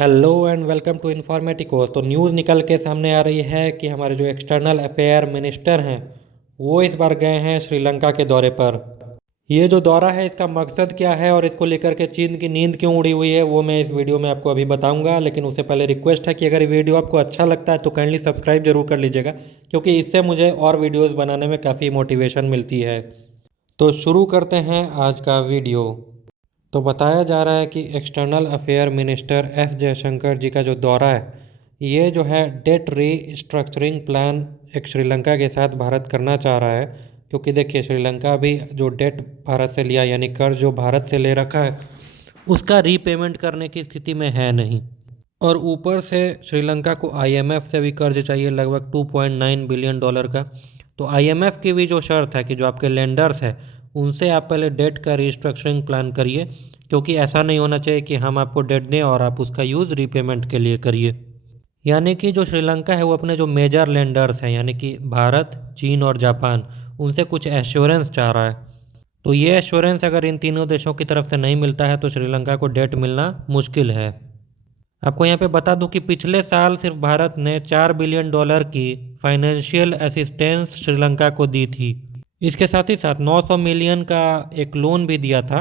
Hello and welcome to Informatico. तो news निकल के सामने आ रही है कि हमारे जो एक्सटर्नल अफेयर मिनिस्टर हैं वो इस बार गए हैं श्रीलंका के दौरे पर। ये जो दौरा है इसका मकसद क्या है और इसको लेकर के चीन की नींद क्यों उड़ी हुई है वो मैं इस वीडियो में आपको अभी बताऊंगा। लेकिन उससे पहले रिक्वेस्ट है कि अगर ये वीडियो आपको अच्छा लगता है तो काइंडली सब्सक्राइब जरूर कर लीजिएगा, क्योंकि इससे मुझे और वीडियोज़ बनाने में काफ़ी मोटिवेशन मिलती है। तो शुरू करते हैं आज का वीडियो। तो बताया जा रहा है कि external affair minister S Jaishankar ji का जो दौरा है ये जो है डेट रीस्ट्रक्चरिंग प्लान एक श्रीलंका के साथ भारत करना चाह रहा है। क्योंकि देखिए श्रीलंका भी जो डेट भारत से लिया यानी कर्ज जो भारत से ले रखा है उसका रीपेमेंट करने की स्थिति में है नहीं, और ऊपर से श्रीलंका को आईएमएफ से भी कर्ज चाहिए लगभग 2.9 बिलियन डॉलर का। तो आईएमएफ की भी जो शर्त है कि जो आपके लेंडर्स हैं उनसे आप पहले डेट का रिस्ट्रक्चरिंग प्लान करिए, क्योंकि ऐसा नहीं होना चाहिए कि हम आपको डेट दें और आप उसका यूज़ रीपेमेंट के लिए करिए। यानी कि जो श्रीलंका है वो अपने जो मेजर लेंडर्स हैं यानी कि भारत, चीन और जापान, उनसे कुछ एश्योरेंस चाह रहा है। तो ये एश्योरेंस अगर इन तीनों देशों की तरफ से नहीं मिलता है तो श्रीलंका को डेट मिलना मुश्किल है। आपको यहाँ पे बता दूं कि पिछले साल सिर्फ भारत ने 4 बिलियन डॉलर की फाइनेंशियल असिस्टेंस श्रीलंका को दी थी। इसके साथ ही साथ 900 मिलियन का एक लोन भी दिया था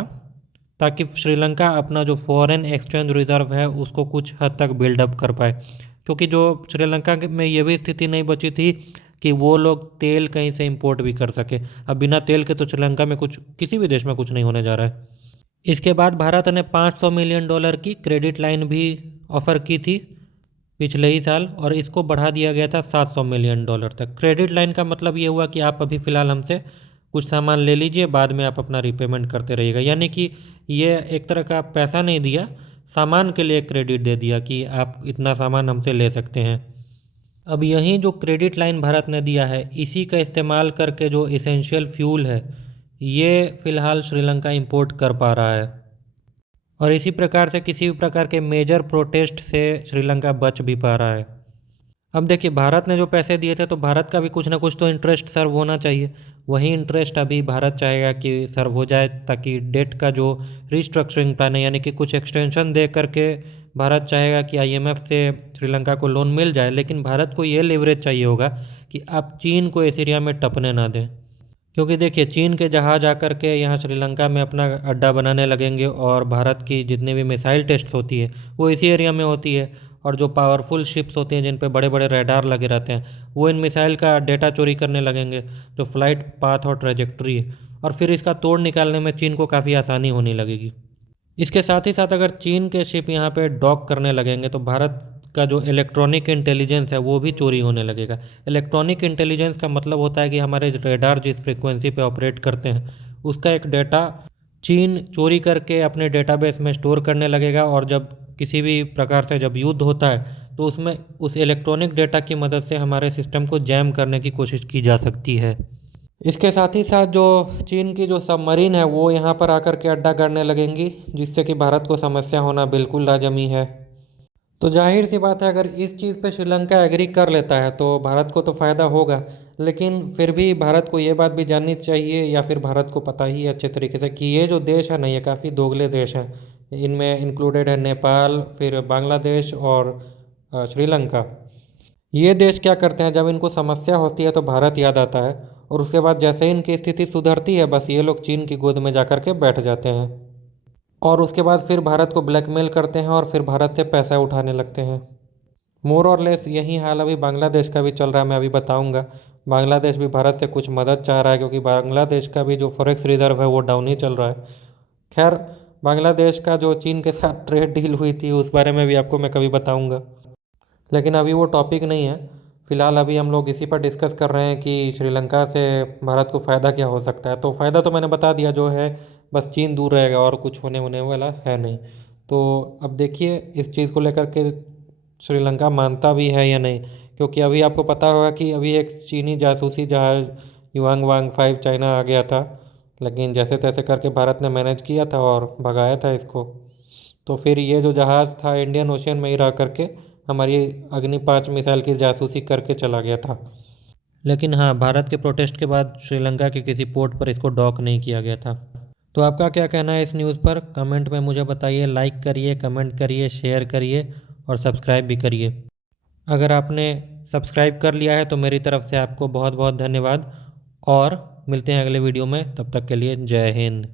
ताकि श्रीलंका अपना जो फॉरेन एक्सचेंज रिजर्व है उसको कुछ हद तक बिल्डअप कर पाए। क्योंकि जो श्रीलंका में ये भी स्थिति नहीं बची थी कि वो लोग तेल कहीं से इंपोर्ट भी कर सके। अब बिना तेल के तो श्रीलंका में कुछ किसी भी देश में कुछ नहीं होने जा रहा है। इसके बाद भारत ने 500 मिलियन डॉलर की क्रेडिट लाइन भी ऑफ़र की थी पिछले ही साल, और इसको बढ़ा दिया गया था 700 मिलियन डॉलर तक। क्रेडिट लाइन का मतलब ये हुआ कि आप अभी फ़िलहाल हमसे कुछ सामान ले लीजिए, बाद में आप अपना रीपेमेंट करते रहिएगा। यानी कि ये एक तरह का पैसा नहीं दिया, सामान के लिए क्रेडिट दे दिया कि आप इतना सामान हमसे ले सकते हैं। अब यही जो क्रेडिट लाइन भारत ने दिया है इसी का इस्तेमाल करके जो इसेंशियल फ्यूल है ये फ़िलहाल श्रीलंका इंपोर्ट कर पा रहा है, और इसी प्रकार से किसी भी प्रकार के मेजर प्रोटेस्ट से श्रीलंका बच भी पा रहा है। अब देखिए भारत ने जो पैसे दिए थे तो भारत का भी कुछ ना कुछ तो इंटरेस्ट सर्व होना चाहिए। वही इंटरेस्ट अभी भारत चाहेगा कि सर्व हो जाए, ताकि डेट का जो रिस्ट्रक्चरिंग प्लान है यानी कि कुछ एक्सटेंशन दे करके भारत चाहेगा कि आईएमएफ से श्रीलंका को लोन मिल जाए। लेकिन भारत को ये लेवरेज चाहिए होगा कि आप चीन को इस एरिया में टपने ना दें। क्योंकि देखिए चीन के जहाज आकर के यहाँ श्रीलंका में अपना अड्डा बनाने लगेंगे, और भारत की जितनी भी मिसाइल टेस्ट होती है वो इसी एरिया में होती है। और जो पावरफुल शिप्स होती हैं जिन पे बड़े बड़े रडार लगे रहते हैं वो इन मिसाइल का डेटा चोरी करने लगेंगे, जो फ्लाइट पाथ और ट्रेजेक्ट्री है, और फिर इसका तोड़ निकालने में चीन को काफ़ी आसानी होने लगेगी। इसके साथ ही साथ अगर चीन के शिप यहाँ पे डॉक करने लगेंगे तो भारत का जो इलेक्ट्रॉनिक इंटेलिजेंस है वो भी चोरी होने लगेगा। इलेक्ट्रॉनिक इंटेलिजेंस का मतलब होता है कि हमारे रेडार जिस फ्रिक्वेंसी पे ऑपरेट करते हैं उसका एक डेटा चीन चोरी करके अपने डेटाबेस में स्टोर करने लगेगा, और जब किसी भी प्रकार से जब युद्ध होता है तो उसमें उस इलेक्ट्रॉनिक डेटा की मदद से हमारे सिस्टम को जैम करने की कोशिश की जा सकती है। इसके साथ ही साथ जो चीन की जो सबमरीन है वो यहाँ पर आकर के अड्डा करने लगेंगी, जिससे कि भारत को समस्या होना बिल्कुल लाजमी है। तो जाहिर सी बात है अगर इस चीज़ पे श्रीलंका एग्री कर लेता है तो भारत को तो फ़ायदा होगा। लेकिन फिर भी भारत को ये बात भी जाननी चाहिए, या फिर भारत को पता ही है अच्छे तरीके से कि ये जो देश है ना ये काफ़ी दोगले देश हैं। इनमें इंक्लूडेड है नेपाल, फिर बांग्लादेश और श्रीलंका। ये देश क्या करते हैं, जब इनको समस्या होती है तो भारत याद आता है, और उसके बाद जैसे ही इनकी स्थिति सुधरती है बस ये लोग चीन की गोद में जा कर के बैठ जाते हैं, और उसके बाद फिर भारत को ब्लैकमेल करते हैं और फिर भारत से पैसा उठाने लगते हैं। मोर और लेस यही हाल अभी बांग्लादेश का भी चल रहा है, मैं अभी बताऊंगा। बांग्लादेश भी भारत से कुछ मदद चाह रहा है, क्योंकि बांग्लादेश का भी जो फॉरेक्स रिजर्व है वो डाउन ही चल रहा है। खैर, बांग्लादेश का जो चीन के साथ ट्रेड डील हुई थी उस बारे में भी आपको मैं कभी बताऊंगा, लेकिन अभी वो टॉपिक नहीं है। फ़िलहाल अभी हम लोग इसी पर डिस्कस कर रहे हैं कि श्रीलंका से भारत को फ़ायदा क्या हो सकता है। तो फ़ायदा तो मैंने बता दिया जो है, बस चीन दूर रहेगा और कुछ होने वाला है नहीं। तो अब देखिए इस चीज़ को लेकर के श्रीलंका मानता भी है या नहीं, क्योंकि अभी आपको पता होगा कि अभी एक चीनी जासूसी जहाज़ युआंग वांग 5 चाइना आ गया था, लेकिन जैसे तैसे करके भारत ने मैनेज किया था और भगाया था इसको। तो फिर ये जो जहाज़ था इंडियन ओशियन में ही रह करके हमारी अग्नि 5 मिसाइल की जासूसी करके चला गया था। लेकिन हाँ, भारत के प्रोटेस्ट के बाद श्रीलंका के किसी पोर्ट पर इसको डॉक नहीं किया गया था। तो आपका क्या कहना है इस न्यूज़ पर, कमेंट में मुझे बताइए। लाइक करिए, कमेंट करिए, शेयर करिए, और सब्सक्राइब भी करिए। अगर आपने सब्सक्राइब कर लिया है तो मेरी तरफ से आपको बहुत बहुत धन्यवाद और मिलते हैं अगले वीडियो में। तब तक के लिए जय हिंद।